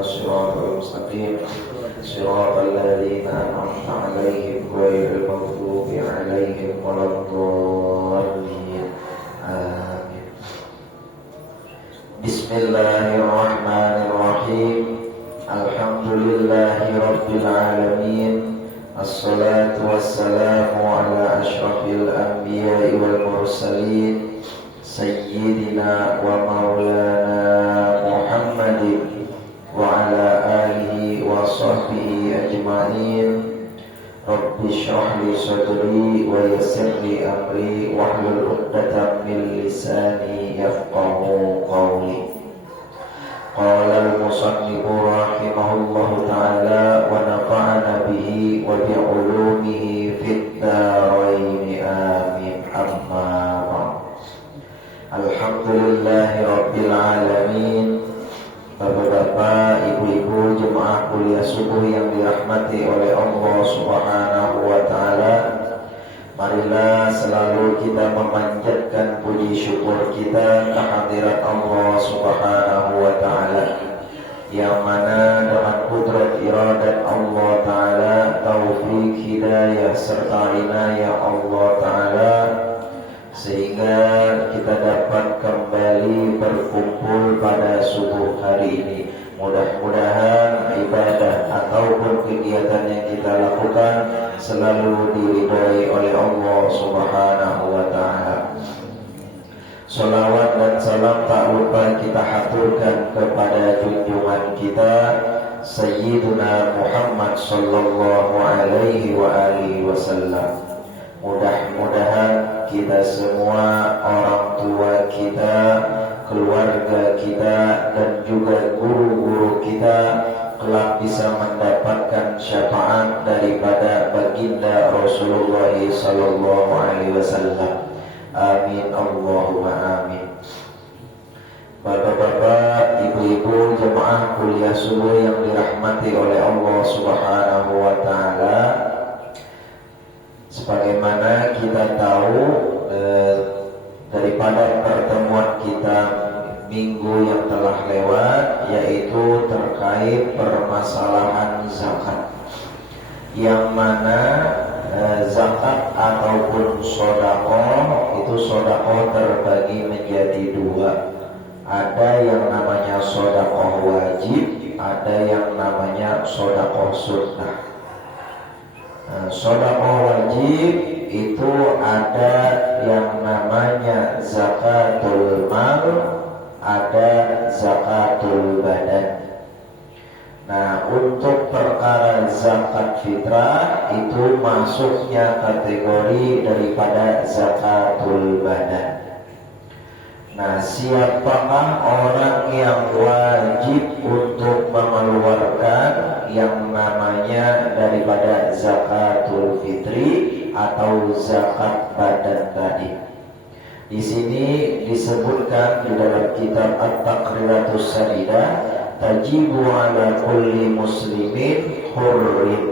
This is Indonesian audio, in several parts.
الصراط المستقيم صراط الذين أنعمت عليهم غير المغضوب عليهم ولا الضالين آمين. بسم الله الرحمن الرحيم. الحمد لله رب العالمين. الصلاة والسلام على أشرف الأنبياء والمرسلين سيدنا ومولانا محمد وعلى آله وصحبه أجمعين. رب اشرح لي صدري ويسر لي أمري واحلل عقدة من لساني يفقهوا قولي. قال المصنف رحمه الله تعالى ونفعنا به وبعلومه في الدارين آمين. أما بعد. Alhamdulillahi Rabbil Alamin. Bapak-bapak, ibu-ibu, jemaah kuliah subuh yang dirahmati oleh Allah Subhanahu wa Ta'ala, marilah selalu kita memanjatkan puji syukur kita kehadirat Allah Subhanahu wa Ta'ala, yang mana dengan kudrat iradat Allah Ta'ala, taufik, hidayah serta inayah Allah Ta'ala, sehingga kita dapat kembali berkumpul pada subuh hari ini. Mudah-mudahan ibadah ataupun kegiatan yang kita lakukan selalu diridhai oleh Allah Subhanahu wa Ta'ala. Salawat dan salam tak lupa kita haturkan kepada junjungan kita Sayyiduna Muhammad sallallahu alaihi wa alihi wasallam. Mudah-mudahan kita semua, orang tua kita, keluarga kita, dan juga guru-guru kita kelak bisa mendapatkan syafaat daripada baginda Rasulullah sallallahu alaihi wasallam. Amin Allahumma amin. Bapak-bapak, ibu-ibu, jemaah kuliah subuh yang dirahmati oleh Allah Subhanahu wa Ta'ala, sebagaimana kita tahu daripada pertemuan kita minggu yang telah lewat, yaitu terkait permasalahan zakat, yang mana zakat ataupun sedekah itu sedekah terbagi menjadi dua. Ada yang namanya sedekah wajib, ada yang namanya sedekah sunnah. Sedekah wajib itu ada yang namanya zakatul mal, ada zakatul badan. Nah, untuk perkara zakat fitrah itu masuknya kategori daripada zakatul badan. Nah, siapakah orang yang wajib untuk mengeluarkan yang namanya daripada zakatul fitri atau zakat badan tadi? Di sini disebutkan di dalam kitab At-Taqriratus Sadidah, tajibu ala kulli muslimin hurrin.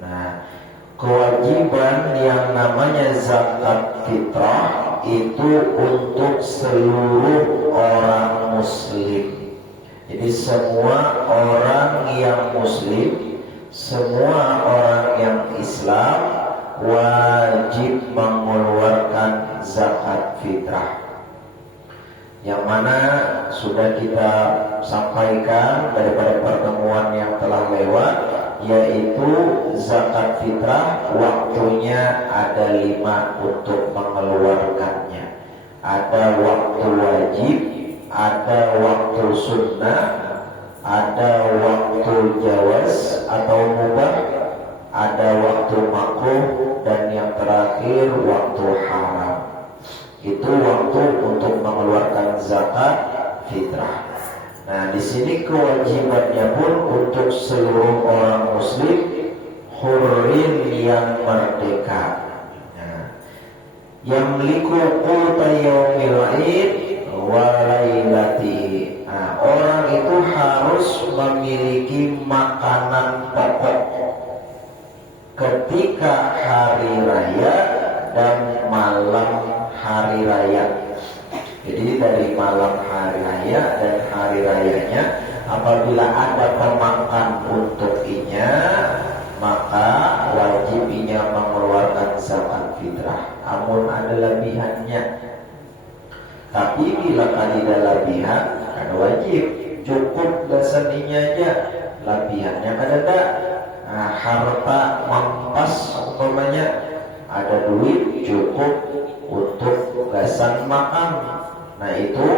Nah, kewajiban yang namanya zakat fitrah itu untuk seluruh orang muslim. Jadi semua orang yang muslim, semua orang yang Islam wajib mengeluarkan zakat fitrah, yang mana sudah kita sampaikan daripada pertemuan yang telah lewat, yaitu zakat fitrah waktunya ada 5 untuk mengeluarkannya. Ada waktu wajib, ada waktu sunnah, ada waktu jawaz atau mubah, ada waktu makruh, dan yang terakhir waktu haram. Itu waktu untuk mengeluarkan zakat fitrah. Nah, di sini kewajibannya pun untuk seluruh orang muslim hurrin yang merdeka. Nah, yang memiliki quta yaumil id wa lailati. Nah, orang itu harus memiliki makanan pokok ketika hari raya dan malam hari raya. Jadi dari malam hari raya dan hari rayanya apabila ada pemakan untuk inya, maka wajib inya mengeluarkan zakat fitrah. Amun ada lebihannya. Tapi bila tidak lebihan, kan wajib. Cukup dasaninya aja. Lebihannya kan ada. Nah, harta mampas umpamanya ada duit cukup untuk gasan makan. Nah itu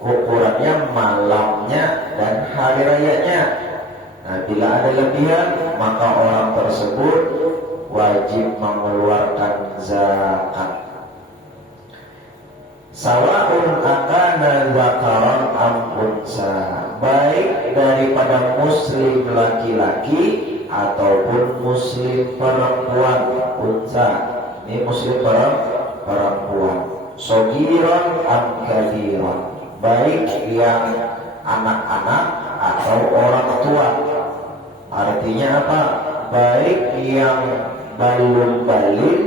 ukurannya malamnya dan hari rayanya. Nah bila ada lebihan, maka orang tersebut wajib mengeluarkan zakat. Sawa'un akana zakaran am unsa, baik daripada muslim laki-laki ataupun muslim perempuan. Unsa ini muslim perempuan. Sogiron am kabiron, baik yang anak-anak atau orang tua. Artinya apa? Baik yang belum balik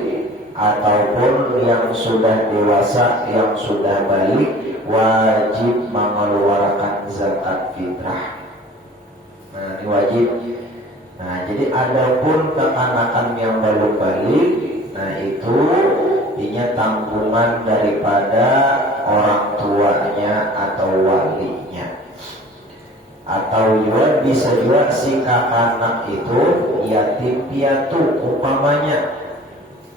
ataupun yang sudah dewasa, yang sudah balik, wajib mengeluarkan zakat fitrah. Nah ini wajib. Nah jadi adapun kekanakan yang belum balik, nah itu intinya tanggungan daripada orang tuanya atau walinya. Atau juga bisa juga si kakanak itu yatim piatu umpamanya,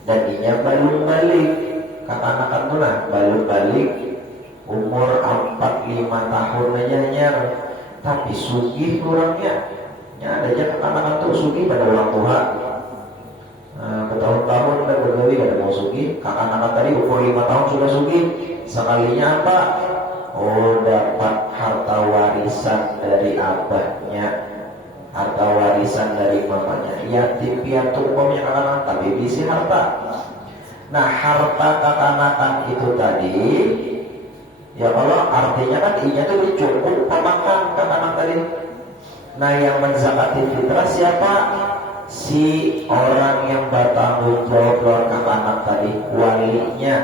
dan inya belum balik. Kakanak itu lah belum balik, umur 4-5 tahun aja nyar, tapi sugih kurangnya. Ya ada aja kakanak itu sugih pada orang tua. Bertahun-tahun dan bergawi ada mau sugi. Kakak-kakak tadi umur 5 tahun sudah sugi. Sekalinya apa? Oh dapat harta warisan dari abahnya, harta warisan dari mamanya. Yatim piatu umpamanya kakak-kakak, tapi bisi harta. Nah harta kakak-kakak itu tadi, ya kalau artinya kan inya tuh cukup pemakan kakak-kakak tadi. Nah yang menzakati fitrah siapa? Si orang yang bertanggung jawab keluarga anak tadi, walinya,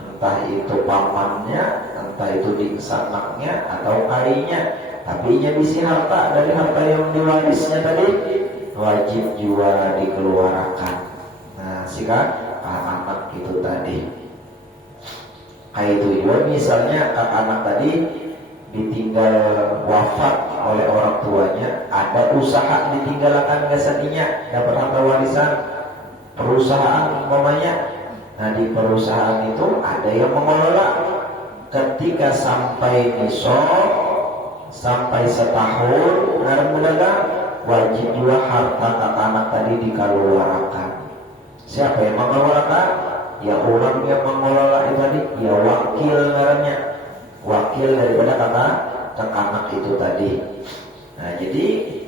entah itu pamannya, entah itu diksanaknya atau kainya, tapi ia bisi harta dari harta yang diwarisnya tadi, wajib juga dikeluarkan. Nah sikat anak itu tadi, kayak itu juga misalnya anak tadi ditinggal wafat oleh orang tuanya, ada usaha ditinggalkan gasaninya, dapat harta warisan, perusahaan umpamanya. Nah di perusahaan itu ada yang mengelola. Ketika sampai nisab, sampai setahun ngarang berdagang, wajib juga harta anak tadi dikeluarkan. Siapa yang mengeluarkan? Ya orang yang mengelola itu tadi, ya wakil ngarannya, wakil daripada kakak itu tadi. Nah jadi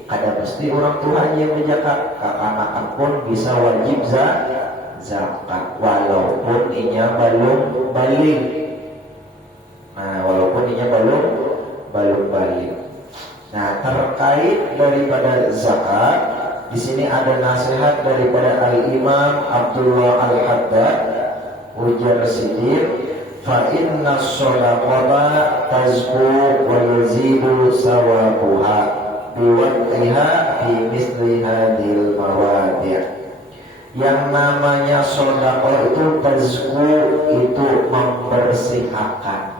ada pasti orang tua yang menjakat, kakak pun bisa wajib zakat walaupun inya belum balik. Nah walaupun inya belum balik. Nah terkait daripada zakat, di sini ada nasihat daripada Al-Imam Abdullah Al-Haddad, ujar Sidir, fa inna shadaqata tazku wa yazidu sawabuha biwad'iha fi misli hadhil mawadi'. Yang namanya shadaqah itu tazku, itu membersihkan.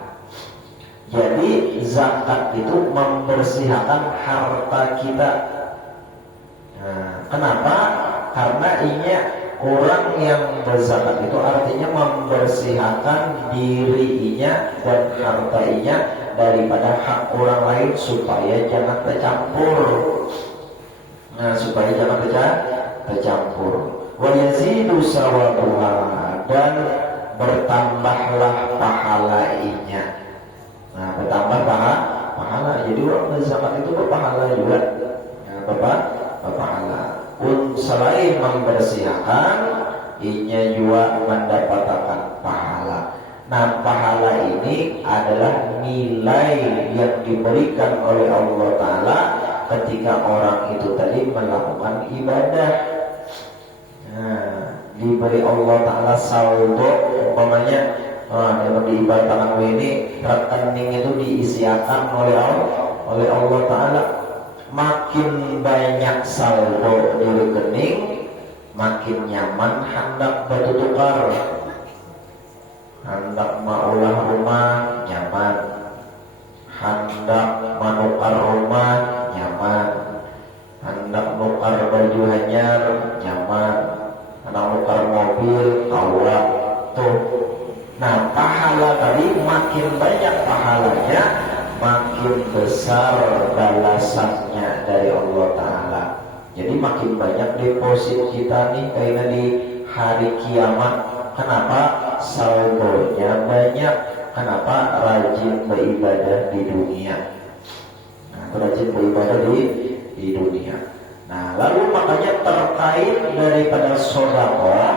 Jadi zakat itu membersihkan harta kita. Nah, kenapa? Karena ini orang yang berzakat itu artinya membersihkan dirinya dan hartanya daripada hak orang lain supaya jangan tercampur. Nah, supaya jangan tercampur. Wa yazidu sawabuha, dan bertambahlah pahalanya. Nah, bertambah pahala. Jadi orang berzakat itu berpahala juga. Nah, berpahala. Selain membersihkan, inya juga mendapatkan pahala. Nah pahala ini adalah nilai yang diberikan oleh Allah Ta'ala ketika orang itu tadi melakukan ibadah. Nah, diberi Allah Ta'ala saldo umpamanya, yang diibaratkan ini rekening itu diisiakan oleh oleh Allah Ta'ala. Makin banyak saldo di rekening, makin nyaman hendak bertukar. Hendak maulah rumah nyaman, hendak menukar rumah nyaman, hendak nukar baju hanyar nyaman, hendak nukar mobil kaulah tuh. Nah, pahala tadi makin banyak pahalanya, makin besar balasannya dari Allah Ta'ala. Jadi makin banyak deposit kita nih kayaknya di hari kiamat. Kenapa? Saldonya banyak. Kenapa? Rajin beribadah di dunia. Nah, rajin beribadah di dunia. Nah, lalu makanya terkait daripada sedekah,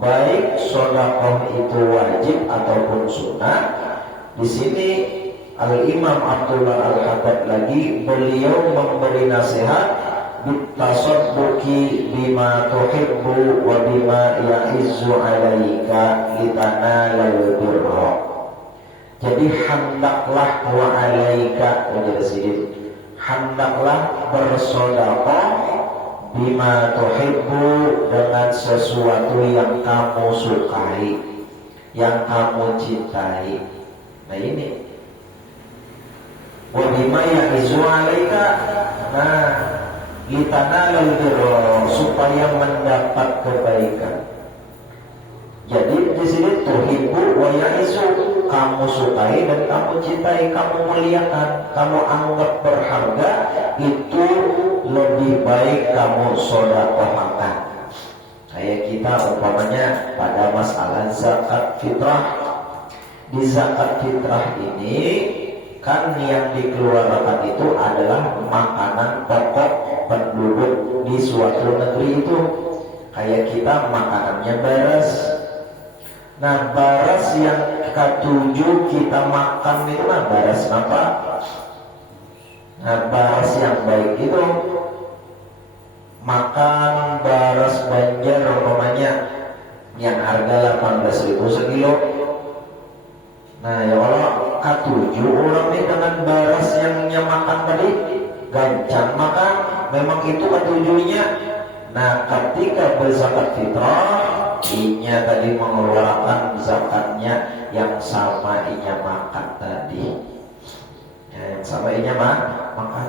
baik sedekah itu wajib ataupun sunnah. Di sini Al-Imam Abdullah Al-Haddad lagi beliau memberi nasihat bitasadduqi bima tuhibbu wa bima ya'izzu 'alaika litanalal birra. Jadi hendaklah wa 'alaika hendaklah bersedekah bima tuhibbu dengan sesuatu yang kamu sukai, yang kamu cintai. Nah ini wa bima ya'izzu 'alaika, nah litanalal birra, supaya mendapat kebaikan. Jadi di sini tuhibbu wa ya'izu, kamu sukai dan kamu cintai, kamu muliakan, kamu anggap berharga, itu lebih baik kamu sedekahkan. Kayak kita umpamanya pada masalah zakat fitrah. Di zakat fitrah ini kan yang dikeluarkan itu adalah makanan pokok penduduk di suatu negeri itu. Kayak kita makanannya beras. Nah, beras yang ketujuh kita makan itu nah beras apa? Nah, beras yang baik itu makan beras Banjar umpamanya yang harga 18.000 sekilo. Nah, ya Allah, ketujuh orang ini dengan beras yang makan tadi gancang makan, memang itu ketujuhnya. Nah, ketika berzakat fitrah, inya tadi mengeluarkan zakatnya yang sama inya makan tadi, ya, yang sama inya makan.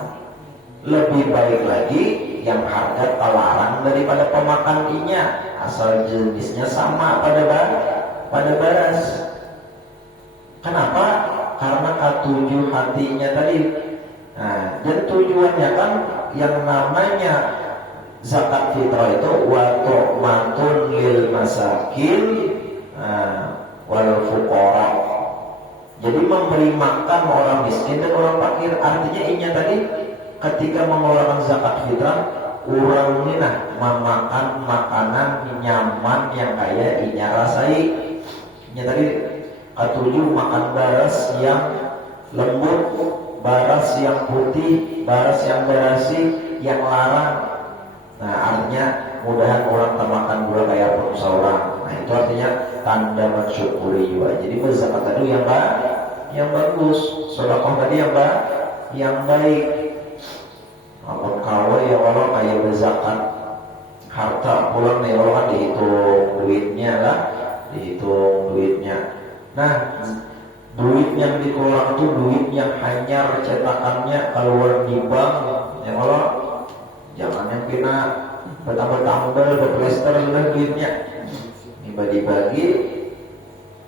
Lebih baik lagi yang harga tawaran daripada pemakan inya, asal jenisnya sama pada beras. Kenapa? Karena ketujuh hatinya tadi. Nah, dan tujuannya kan yang namanya zakat fitrah itu wa tu'matun lil masakin wal fuqara. Jadi memberi makan orang miskin dan orang fakir. Artinya inya tadi ketika mengeluarkan zakat fitrah, orang ini nah memakan makanan nyaman yang kayak inya rasai. Inya tadi ketujuh makan beras yang lembut, beras yang putih, beras yang berasi, yang larang. Nah, artinya mudahan orang termakan gula kayak pengusaha orang. Nah, itu artinya tanda mensyukuri juga. Jadi berzakat tadi yang bagus, sedekah tadi yang baik. Apapun kau ya Allah kayak berzakat harta pulang nih Allah kan dihitung duitnya lah, dihitung duitnya. Nah, duit yang dikeluarkan itu duit yang hanya cetakannya keluar di bank. Ya Allah, jangan yang kena betambel-tambel berplester sudah duitnya. Ini bagi-bagi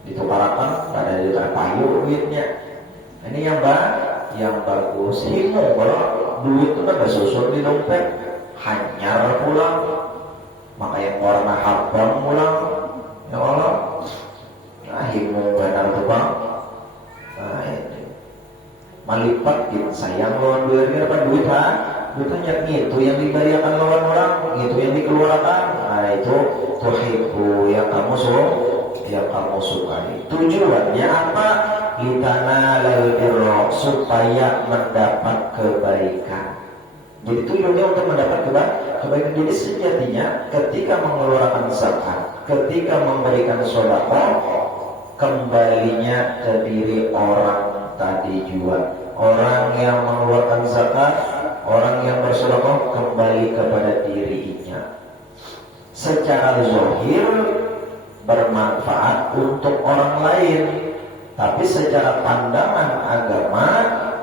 ditukarkan pada dengan payu duitnya. Ini yang bagus. Himu kalau duit itu kan susun di dompet, hanyar pulang, maka yang warna habang pulang. Ya Allah, nah himu benar tuh bang. Nah ini malipat gitu, sayang lawan duitnya apa duit duitnya itu yang diberikan lawan orang, itu yang dikeluarkan. Nah itu tuhibbu yang kamu sukai. Tujuannya apa? Litanalal birra, supaya mendapat kebaikan. Jadi tujuannya untuk mendapat kebaikan. Jadi sejatinya ketika mengeluarkan zakat, ketika memberikan sedekah, kembalinya ke diri orang tadi juga. orang yang mengeluarkan zakat, orang yang bersedekah kembali kepada dirinya. Secara zahir bermanfaat untuk orang lain, tapi secara pandangan agama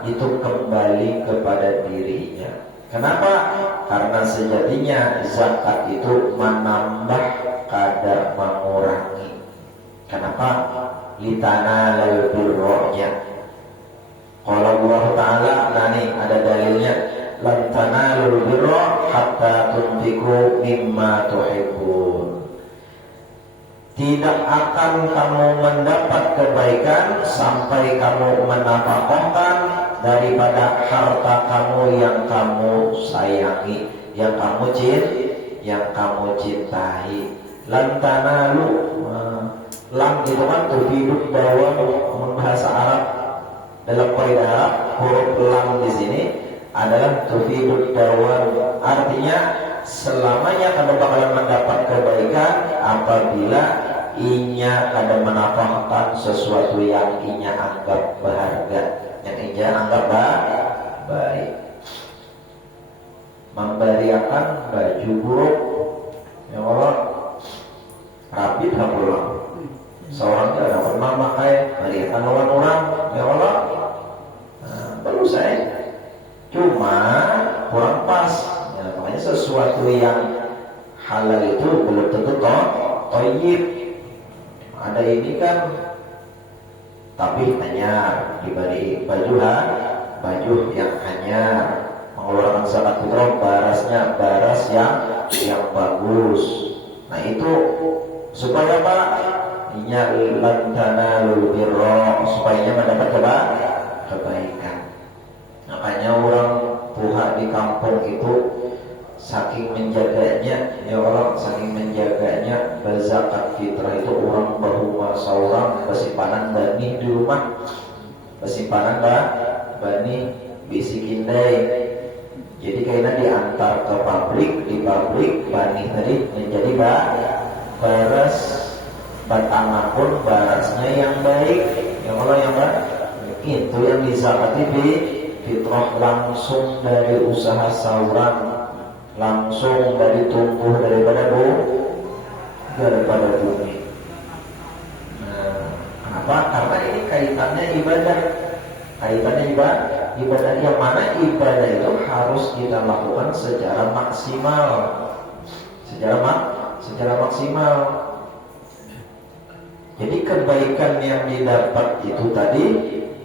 itu kembali kepada dirinya. Kenapa? Karena sejatinya zakat itu menambah kadar mengurangi. Kenapa? Litanalul birro'nya. Kalau Allah Ta'ala, nah nih ada dalilnya, lan tanalul birra hatta tunfiqu mimma tuhibbun. Tidak akan kamu mendapat kebaikan sampai kamu menafkahkan daripada harta kamu yang kamu sayangi, yang kamu cintai. Lan tanalu, lam itu kan tufidud dawan, bahasa Arab. Dalam kaidah Arab, huruf lam di sini adalah tufidud dawan, artinya selamanya kamu bakalan mendapat kebaikan apabila inya kada menafkahkan sesuatu yang inya anggap berharga, yang inya anggap baik. Memberiakan baju buruk, ya Allah, rapi tak pulang. Seorang tidak pernah memakai, beriakan orang-orang, ya Allah, perlu saya. Cuma kurang pas. Ya, makanya sesuatu yang halal itu belum tentu toyib. Ada ini kan, tapi hanya diberi baju yang hanya mengeluarkan zakat fitrah, baras yang bagus. Nah itu supaya apa? Inya lantanalul birra, supaya mendapat kebaikan. Makanya orang tua di kampung itu saking menjaganya, ya Allah, saking menjaganya berzakat fitrah itu orang bahuma seorang besimpanan bani di rumah, besimpanan bani bisikindai. Jadi kayaknya diantar ke pabrik, di pabrik bani tadi menjadi baras, batang pun barasnya yang baik, ya Allah, yang baik. Itu yang dizakati di fitrah langsung dari usaha sauran, langsung dari tumbuh daripada bumi. Nah, kenapa? Karena ini kaitannya ibadah. Kaitannya ibadah yang mana ibadah itu harus kita lakukan secara maksimal. Secara maksimal. Jadi kebaikan yang didapat itu tadi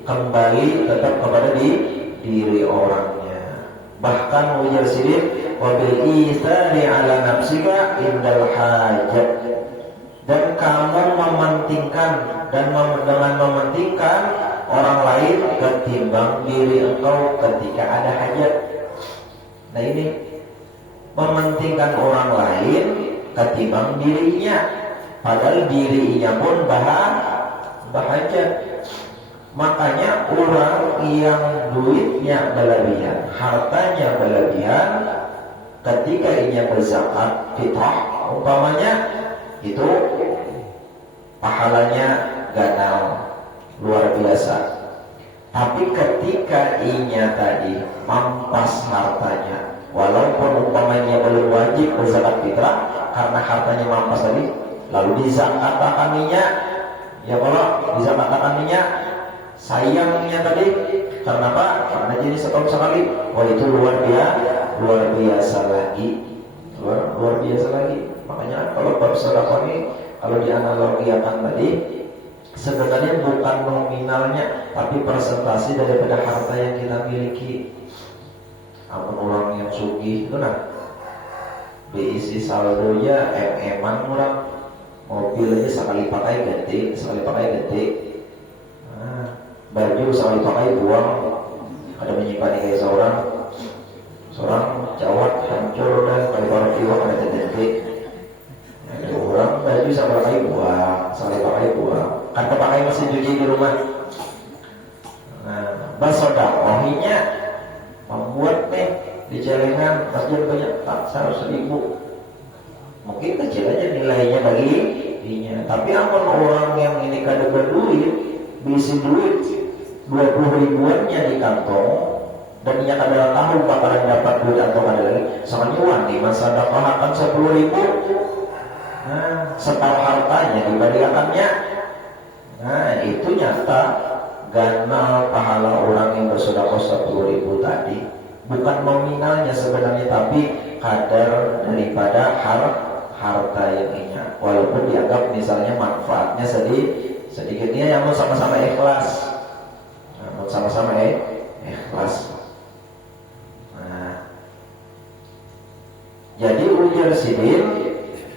kembali tetap kepada diri orangnya. Bahkan ujar sidik wabil ithari ala nafsika indal hajat, dan kamu mementingkan dengan mementingkan orang lain ketimbang diri engkau ketika ada hajat. Nah ini mementingkan orang lain ketimbang dirinya, padahal dirinya pun bahajat. Makanya orang yang duitnya berlebihan, hartanya berlebihan, ketika ia berzakat fitrah umpamanya, itu pahalanya ganal luar biasa. Tapi ketika inya tadi mampas hartanya, walaupun umpamanya belum wajib berzakat fitrah, karena hartanya mampas tadi, lalu dizakatkan inya, ya kalau dizakatkan inya, sayangnya tadi, karena apa? Karena jadi setahun sekali. Oh itu luar biasa lagi. Luar biasa lagi. Makanya kalau bab sedekah ini, kalau dianalogikan tadi, sebenarnya bukan nominalnya, tapi persentase daripada harta yang kita miliki. Ampun orang yang sugih itu nah, diisi saldonya em-eman orang, mobilnya sekali pakai ganti. Baju sekali pakai buang, ada menyimpan kayak seorang jawab hancur dan kali baru kiwak ada terjadi. Orang baju sekali pakai buang, kan terpakai mesin cuci di rumah. Nah, bersedekahnya membuat di celengan masjid banyak tak 100.000. Mungkin kecil aja nilainya bagi dirinya, tapi ampun orang yang ini kada berduit, bisi duit 20 ribuannya di kantong dan ia adalah tahu bakalan dapat duit atau ada lagi. Soalnya wani masa dapat 10 ribu, nah separuh hartanya diberikannya. Nah itu nyata ganal pahala orang yang bersedekah 10 ribu tadi. Bukan nominalnya sebenarnya, tapi kadar daripada harta yang ingat. Walaupun dianggap misalnya manfaatnya sedikitnya yang sama-sama ikhlas. Nah, sama-sama ikhlas. Nah, jadi ujar sidin,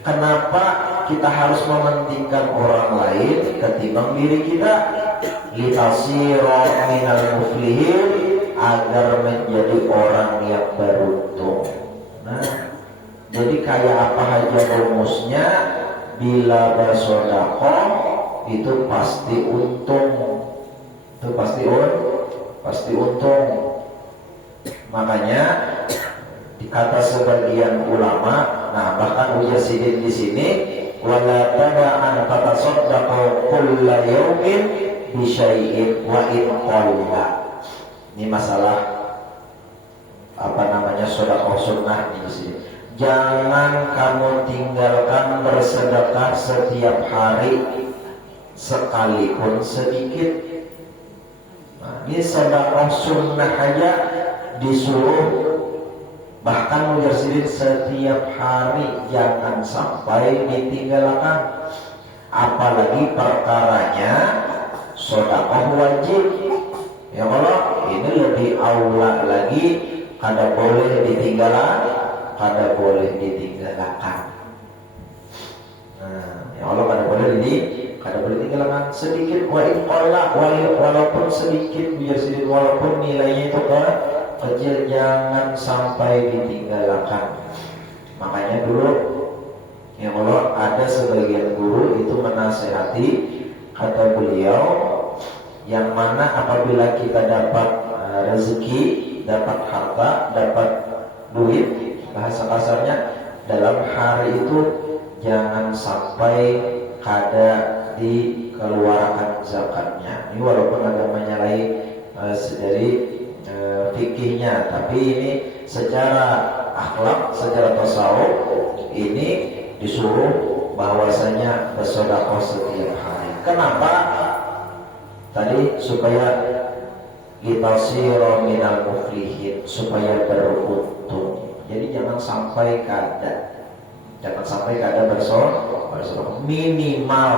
kenapa kita harus mementingkan orang lain ketimbang diri kita? Litasira minal muflihin, agar menjadi orang yang beruntung. Nah, jadi kayak apa aja rumusnya, bila bersedekah itu pasti untung. Itu pasti untung. Makanya dikata sebagian ulama, nah bahkan ujar sidin di sini, wala tada'an tatasaddaqu kulla yawmin bi syai'in wa in qalla. Ini masalah sedekah sunnah di sini. Jangan kamu tinggalkan bersedekah setiap hari sekalipun sedikit. Nah, ini sedekah sunnah aja disuruh, bahkan mujarsidin setiap hari jangan sampai ditinggalkan. Apalagi perkaranya sedekah wajib. Ya Allah, ini lebih aula lagi, kada boleh ditinggalkan. Nah, ya Allah, kada boleh tinggalkan sedikit, walaupun sedikit, biar sedikit, walaupun nilainya itu kecil, jangan sampai ditinggalkan. Makanya dulu, ya Allah, ada sebagian guru itu menasehati, kata beliau, yang mana apabila kita dapat rezeki, dapat harta, dapat duit, bahasa kasarnya, dalam hari itu jangan sampai kada dikeluarkan zakatnya. Ini walaupun agak menyalahi dari fikihnya, tapi ini secara akhlak, secara tasawuf ini disuruh bahwasanya bersedekah setiap hari. Kenapa? Tadi supaya litasira minal muflihin, supaya beruntung. Jadi jangan sampai kada bersedekah. Minimal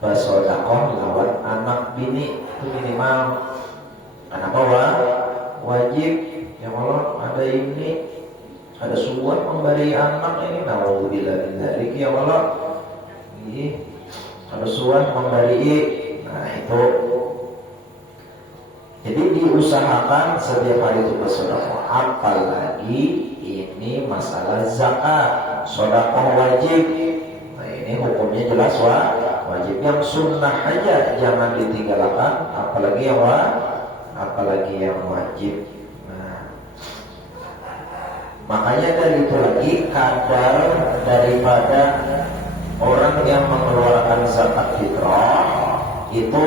bersedekah lawan anak bini itu minimal. Kenapa wajib? Ya Allah, ada ini, ada suat memberi anak ini, naudzubillah min dzalik. Ya Allah, ini ada suat memberi. Nah itu, jadi diusahakan setiap hari itu bersedekah. Apalagi ini masalah zakat, sedekah wajib. Nah ini hukumnya jelas wajib. Yang sunnah aja jangan ditinggalkan, apalagi yang wajib. Nah, makanya dari itu lagi kadar daripada orang yang mengeluarkan zakat fitrah itu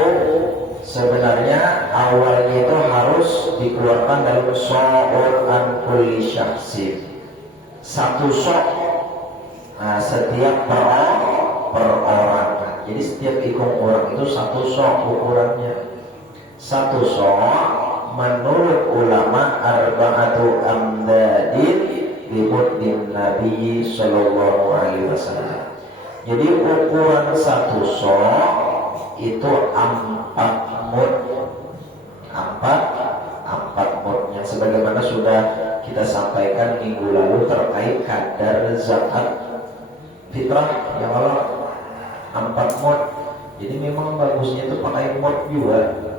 sebenarnya awalnya itu harus dikeluarkan dari so'an kulli syahsin, satu sok. Nah, setiap perorangan. Jadi setiap ikung orang itu satu sok ukurannya. Satu sok menurut ulama arba'atu amdadin limuddin Nabi sallallahu alaihi wasallam. Jadi ukuran satu sok itu 4 mud, 4 mud, yang sebagaimana sudah kita sampaikan minggu lalu terkait kadar zakat fitrah. Yang Allah 4 mud. Jadi memang bagusnya itu pakai mud juga.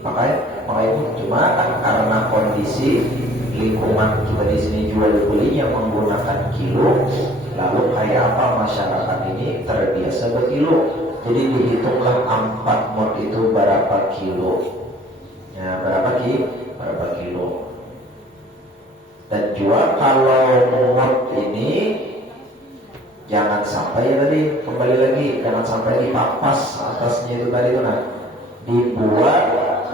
Pakai mud, cuma kan karena kondisi lingkungan kita di sini jual beli yang menggunakan kilo, lalu kayak apa masyarakat ini terbiasa berkilo. Jadi dihitunglah 4 mud itu berapa kilo. Ya, berapa kilo. Dan juga kalau mud ini jangan sampai kembali lagi, jangan sampai dipapas atasnya itu tadi itu, nah dibuat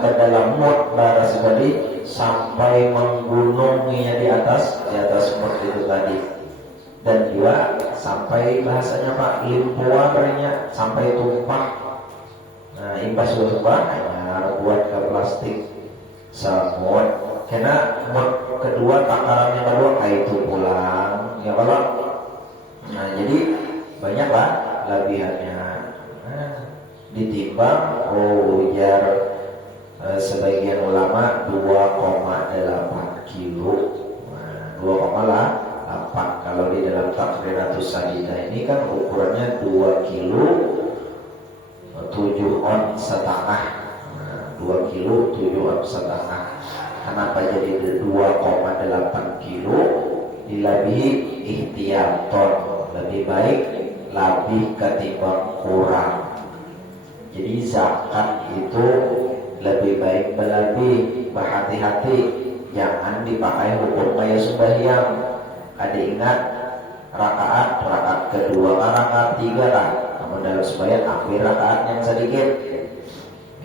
ke dalam mut baras tadi sampai menggunungnya di atas mut itu tadi. Dan juga sampai bahasanya Pak limpua berenya sampai tumpah. Nah, imbas tumpah hanya buat ke plastik semut. Karena mut kedua takaran yang kedua kayak itu pulang ya kalau. Nah jadi banyaklah lebihannya. Nah, ditimbang ujar sebagian ulama 2,8 kilo. Nah, 2,8 kalau di dalam Taqriratus Sadidah ini kan ukurannya 2 kilo 7 on setengah. Nah, 2 kilo 7 on setengah. Kenapa jadi 2,8 kilo? Dilabihi ihtiyaton, lebih baik lebih ketimbang kurang. Jadi zakat itu lebih baik berlebih, berhati-hati, jangan dipakai hukum kayak sembahyang. Ada ingat rakaat kedua, rakaat tiga lah. Namun dalam sembahyang ambil rakaat yang sedikit.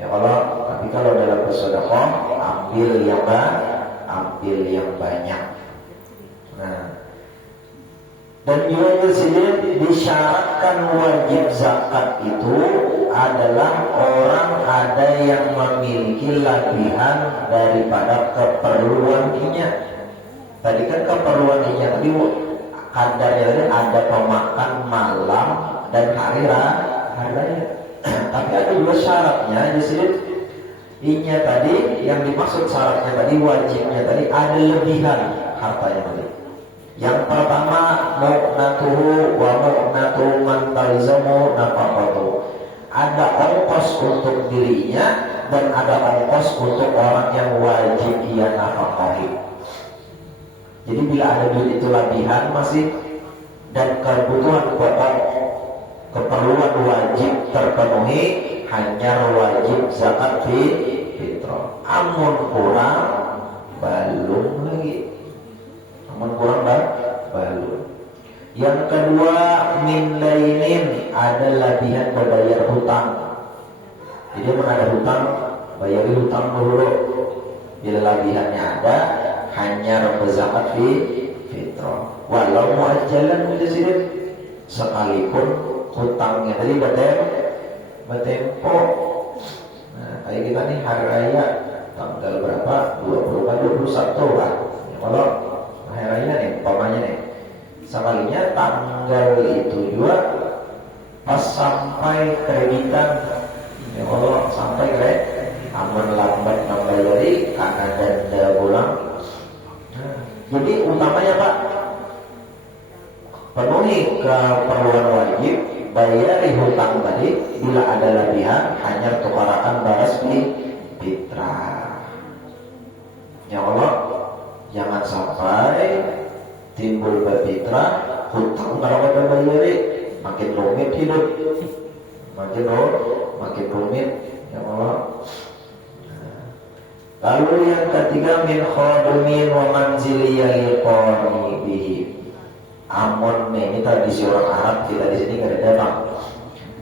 Ya tapi kalau dalam bersedekah ambil yang banyak. Nah, dan juga di sini disyaratkan wajib zakat itu adalah orang ada yang memiliki lebihan daripada keperluannya. Tadi kan keperluannya tadi kadarnya tadi ada pemakan malam dan hari raya. Tapi ada juga syaratnya di sini. Inya tadi yang dimaksud syaratnya tadi wajibnya tadi ada lebihan hartanya tadi. Yang pertama mu'natuhu wa mu'natu man talzamu nafaqatu. Ada ongkos untuk dirinya dan ada ongkos untuk orang yang wajib ia nafkahi. Jadi bila ada duit itu lebihan masih dan kebutuhan pokok keperluan wajib terpenuhi, hanya wajib zakat fitrah. Amun kurang balum lagi. Amun kurang balum. Yang kedua min lainin, ada lebihan berbayar hutang. Jadi amun ada hutang, bayari hutang dulu. Bila lebihannya ada, hanya zakat fitrah. Walau muajjalan mujazidin, sekalipun hutangnya tadi bertempo. Nah, kayak kita nih hari raya tanggal berapa? 20 kan 21 kan. Ya, kalau hari raya nih, umpamanya nih, sekalinya tanggal itu juga pas sampai kreditan. Ya kalau sampai aman lambat nambah dari karena denda pulang. Nah, jadi utamanya Pak, penuhi keperluan wajib, bayari hutang tadi. Bila ada lebihan, hanya tukarakan baras fitrah. Ya Allah, jangan sampai timbul berfitrah hutang kalau bayari, makin rumit hidup, makin rumit. Ya Allah. Lalu yang ketiga min khadumin wa manzili yaliqani bihi. Amun ini tradisi orang Arab, kita di sini nggak ada bang.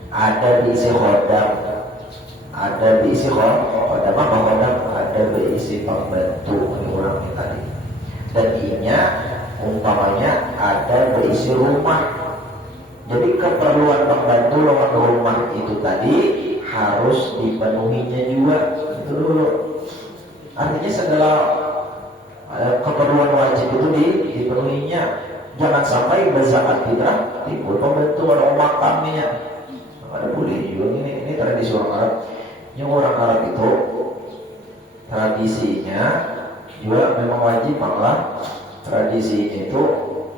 Ada diisi khodam, ada diisi khodam apa khodam, ada diisi pembantu ini orang ini tadi. Dan inya umpamanya ada diisi rumah. Jadi keperluan pembantu lawan rumah itu tadi harus dipenuhinya juga itu dulu. Artinya segala keperluan wajib itu dipenuhinya. Jangan sampai berzakat fitrah timbul pembantu orang makamnya. Ada boleh juga ini tradisi orang Arab. Yang orang Arab itu tradisinya juga memang wajib malah tradisinya itu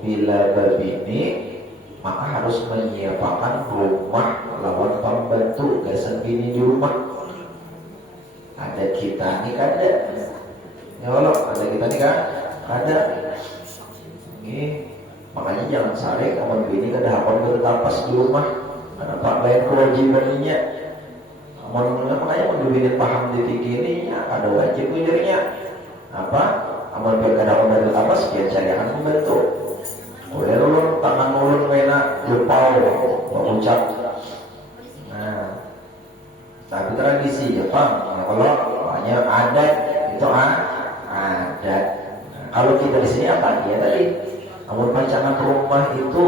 bila berbini maka harus menyiapkan rumah lawan pembantu gasan bini di rumah. Ada kita nih kada. Ya Allah, ada kita nih kada. Ini makanya jangan sare kawan bini kada hakon bertapas di rumah. Ada pak lain kewajibannya. Makanya mau bini paham titik ini ya ada wajib ujarnya. Apa? Amal kada hakon bertapas sekian cari akan membantu. Boleh ulun tangan ulun wena jepau mengucap. Nah, tapi tradisi Jepang ya kalau banyak apa dia tadi namun pacangan rumah itu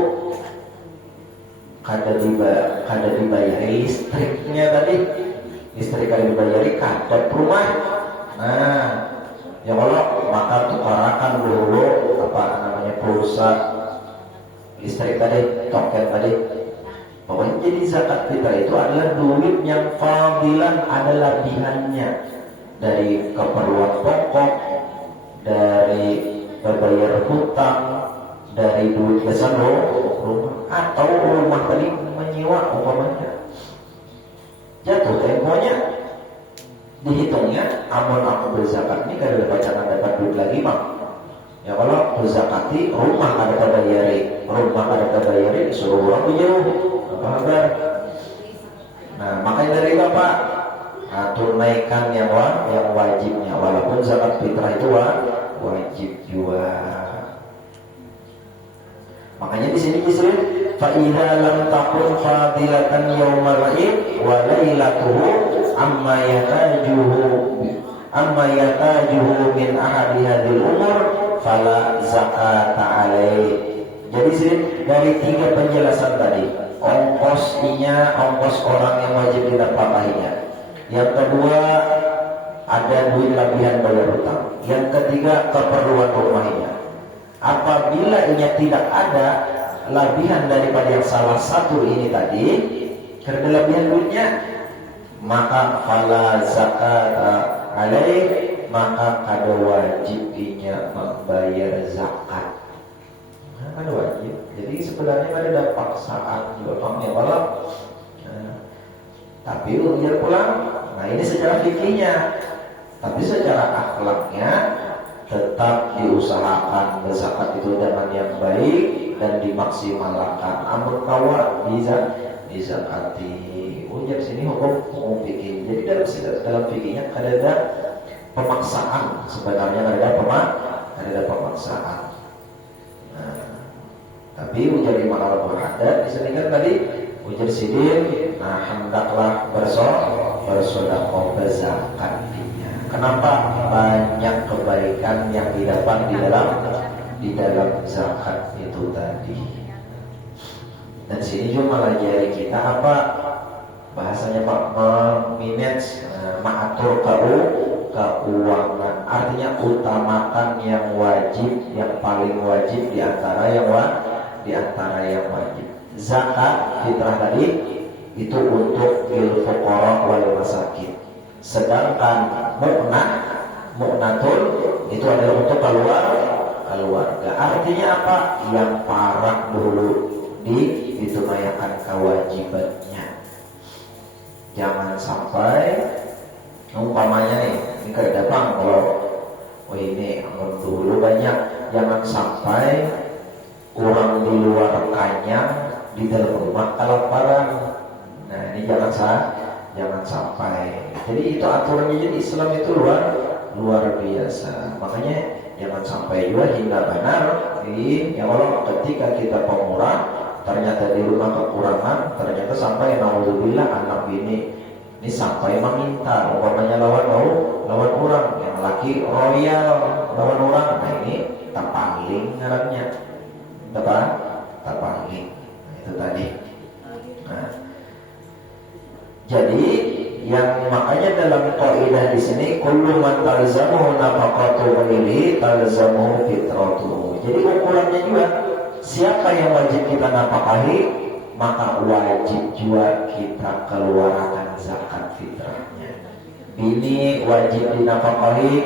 kada dibayari listriknya tadi, listrik kada dibayari kadang rumah. Nah ya kalau maka tukarakan dulu apa namanya pulsa listrik tadi, token tadi. Pokoknya jadi zakat fitrah itu adalah duit yang fadilan, ada lebihannya dari keperluan pokok, dari berbayar hutang, dari duit kesan rumah, atau rumah tadi menyewa umpamanya jatuh temponya dihitungnya. Amun aku berzakat ini kada pacangan dapat duit lagi bang. Ya kalau berzakati rumah kada terbayari disuruh orang menjauh apa kabar. Nah makanya dari bapak tunaikan yang wajibnya, walaupun zakat fitrah itu wajib juga. Makanya di sini disebut fa idza lam takun fadilatan yaumal id wa lailatuhu amma yatajuhu min ahadi hadil umur fala zakata alaih. Jadi sini dari 3 penjelasan tadi, ongkos orang yang wajib dinafkahinya. Yang kedua ada duit lebihan bayar hutang. Yang ketiga keperluan rumahnya. Apabila ini tidak ada lebihan daripada yang salah satu ini tadi, karena lebihan duitnya, maka fala zakata alaih, maka kada wajibnya membayar zakat. Ada wajib. Jadi sebenarnya ada paksaan juga ya kalau tapi ujar pulang. Nah ini secara fikihnya, tapi secara akhlaknya tetap diusahakan berzakat itu dengan yang baik dan dimaksimalkan. Amun kawa bisa dizakati. Ujar sini hukum fikih. Jadi dalam fikihnya ada pemaksaan, sebenarnya ada pemaksaan. Nah, tapi ujar Imam Al-Muhaddad disebutkan tadi ujar sidin, nah hendaklah bersedekah berzakat. Kenapa? Banyak kebaikan yang didapat di dalam zakat itu tadi. Dan sini juga melajari kita apa bahasanya Pak, memanage, mengatur keuangan. Artinya utamakan yang wajib, yang paling wajib di antara yang wajib. Zakat fitrah tadi itu untuk lil fuqara wal masakin. Sedangkan mu'natul itu adalah untuk keluarga. Artinya apa? Yang parah dulu ditunaikan kewajibannya. Jangan sampai umpamanya nih, ini kada bang kalau ini dulu banyak, jangan sampai orang di luar kanyang di dalam rumah kelaparan. Nah ini jangan sampai. Jadi itu aturannya, jadi Islam itu luar biasa. Makanya jangan sampai juga hingga benar. Ya kalau ketika kita pemurah ternyata di rumah kekurangan, ternyata sampai naudzubillah anak bini ini sampai meminta, umpamanya lawan orang, yang laki royal lawan orang. Nah ini tapaling ngarannya, tapaling. Nah, itu tadi. Nah, jadi yang makanya dalam kaidah di sini kullu man talzamuhu nafaqatu ghairi talzamuhu fitratuhu. Jadi ukurannya juga siapa yang wajib kita nafkahi, maka wajib juga kita keluarkan zakat fitrahnya. Bini wajib dinafkahi,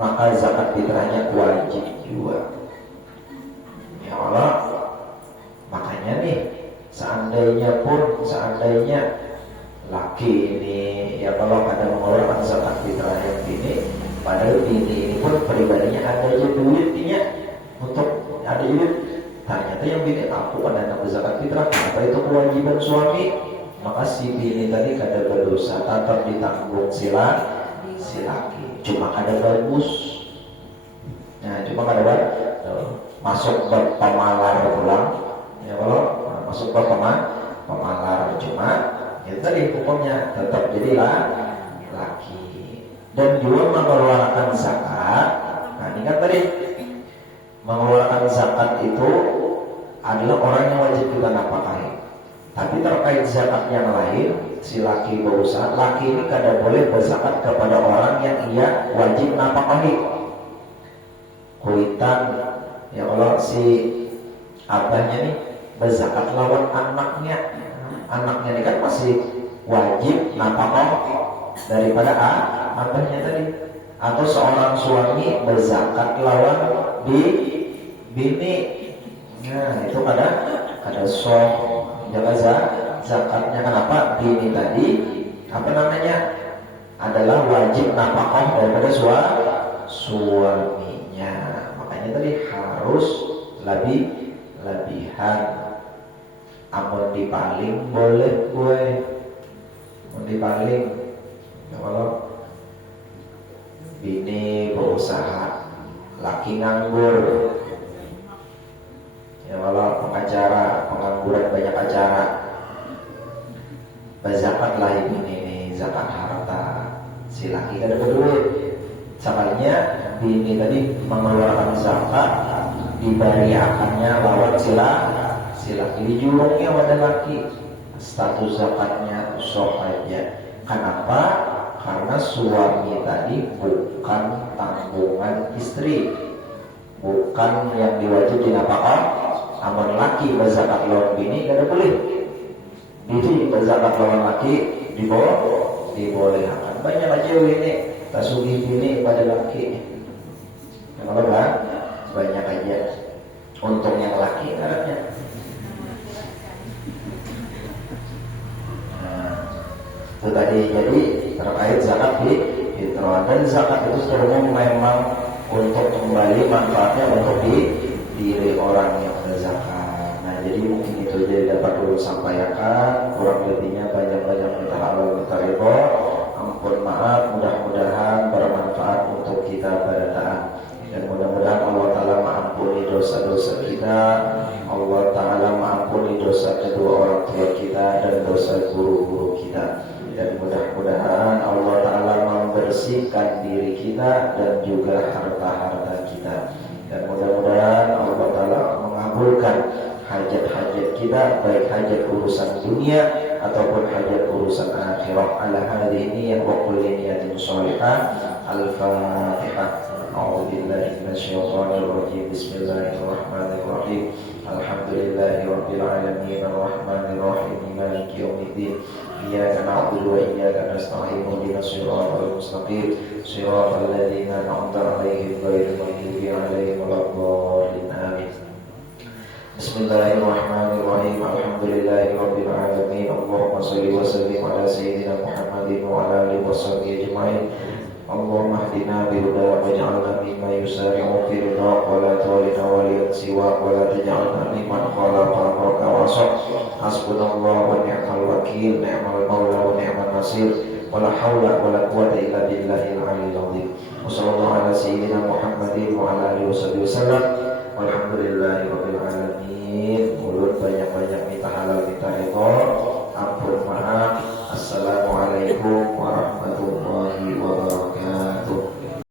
maka zakat fitrahnya wajib juga. Ya Allah, makanya nih seandainya laki ini ya kalau ada mengeluarkan zakat fitrah yang bini, padahal bini ini pun pribadinya ada aja duitnya untuk ada duit. Ternyata yang bini aku pada nak zakat fitrah, apa itu kewajiban suami, maka si bini tadi kada berdosa, tetap ditanggung si laki. Cuma kada bagus. Nah, cuma kada masuk ke pemalar pulang. Ya kalau masuk ke pemalar cuma itu tadi hukumnya tetap jadilah laki. Dan juga mengeluarkan zakat. Nah, ini kan tadi zakat itu adalah orang yang wajib kita nafkahi. Tapi terkait zakat yang lain, si laki berusaha, laki ini kada boleh berzakat kepada orang yang ia wajib nafkahi. Kuitan, ya kalau si abahnya nih berzakat lawan anaknya ini kan masih wajib nafkah daripada abahnya tadi. Atau seorang suami berzakat lawan di bini, nah itu kada soh jaga zakatnya. Kenapa? Bini tadi apa namanya adalah wajib nafkah daripada suaminya, makanya tadi harus lebihan. Amun dipaling boleh gue, amun dipaling ya kalau bini berusaha, laki nganggur, ya kalau pengacara, pengangguran banyak acara, berzakatlah ini zakat harta. Si laki kan ada duit, sekalinya bini tadi mengeluarkan zakat, dibariakannya lawan si laki, dijulungnya pada laki, status zakatnya soh aja. Kenapa? Karena suami tadi bukan tanggungan istri, bukan yang diwajib dinafkah. Amun laki berzakat lawan bini kada boleh. Bini berzakat lawan laki dibolehkan. Banyak aja ini tasugi bini pada laki. Kenapa kan? Banyak aja. Untung yang laki karena. Itu tadi jadi terkait zakat fitrah. Dan zakat itu secara umum memang untuk kembali manfaatnya untuk diri orang yang berzakat. Nah jadi mungkin itu jadi dapat dulu sampaikan. Kurang lebihnya banyak-banyak minta Allah minta ridho. Ampun maaf, mudah-mudahan bermanfaat untuk kita pada taat. Dan mudah-mudahan Allah Ta'ala mengampuni dosa-dosa kita, Allah Ta'ala mengampuni dosa kedua orang tua kita dan dosa guru-guru kita. Dan mudah-mudahan Allah Ta'ala membersihkan diri kita dan juga harta-harta kita. Dan mudah-mudahan Allah Ta'ala mengabulkan hajat-hajat kita, baik hajat urusan dunia ataupun hajat urusan akhirat. Ala hadhihi wa kulli niyatin shalihah. Al-Fatihah. A'udzubillahi minasyaitonir rajim. Bismillahirrahmanirrahim. Alhamdulillahi rabbil alamin arrahmanir rahim maliki yaumiddin. Iyyaka na'budu wa iyyaka nasta'in. Ihdinas siratal mustaqim. Siratal ladzina an'amta 'alaihim ghairil maghdubi 'alaihim waladdallin. Amin. Bismillahirrahmanirrahim. Alhamdulillahi rabbil alamin. Allahumma shalli wa sallim ala sayyidina Muhammadin wa ala alihi washabbihi ajma'in. Allahumma hdina bihuda waj'alna mimman yusari'u fi ridhaq wa la tawallina waliyan siwak wa la taj'alna mimman khalaqa amraka wa asaq. Hasbunallahu wa ni'mal wakil, ni'mal maula wa ni'mal nasir. Wa la hawla wa la quwwata illa billahil aliyyil azim. Wa sallallahu ala sayyidina Muhammadin wa ala alihi wasallam. Walhamdulillahi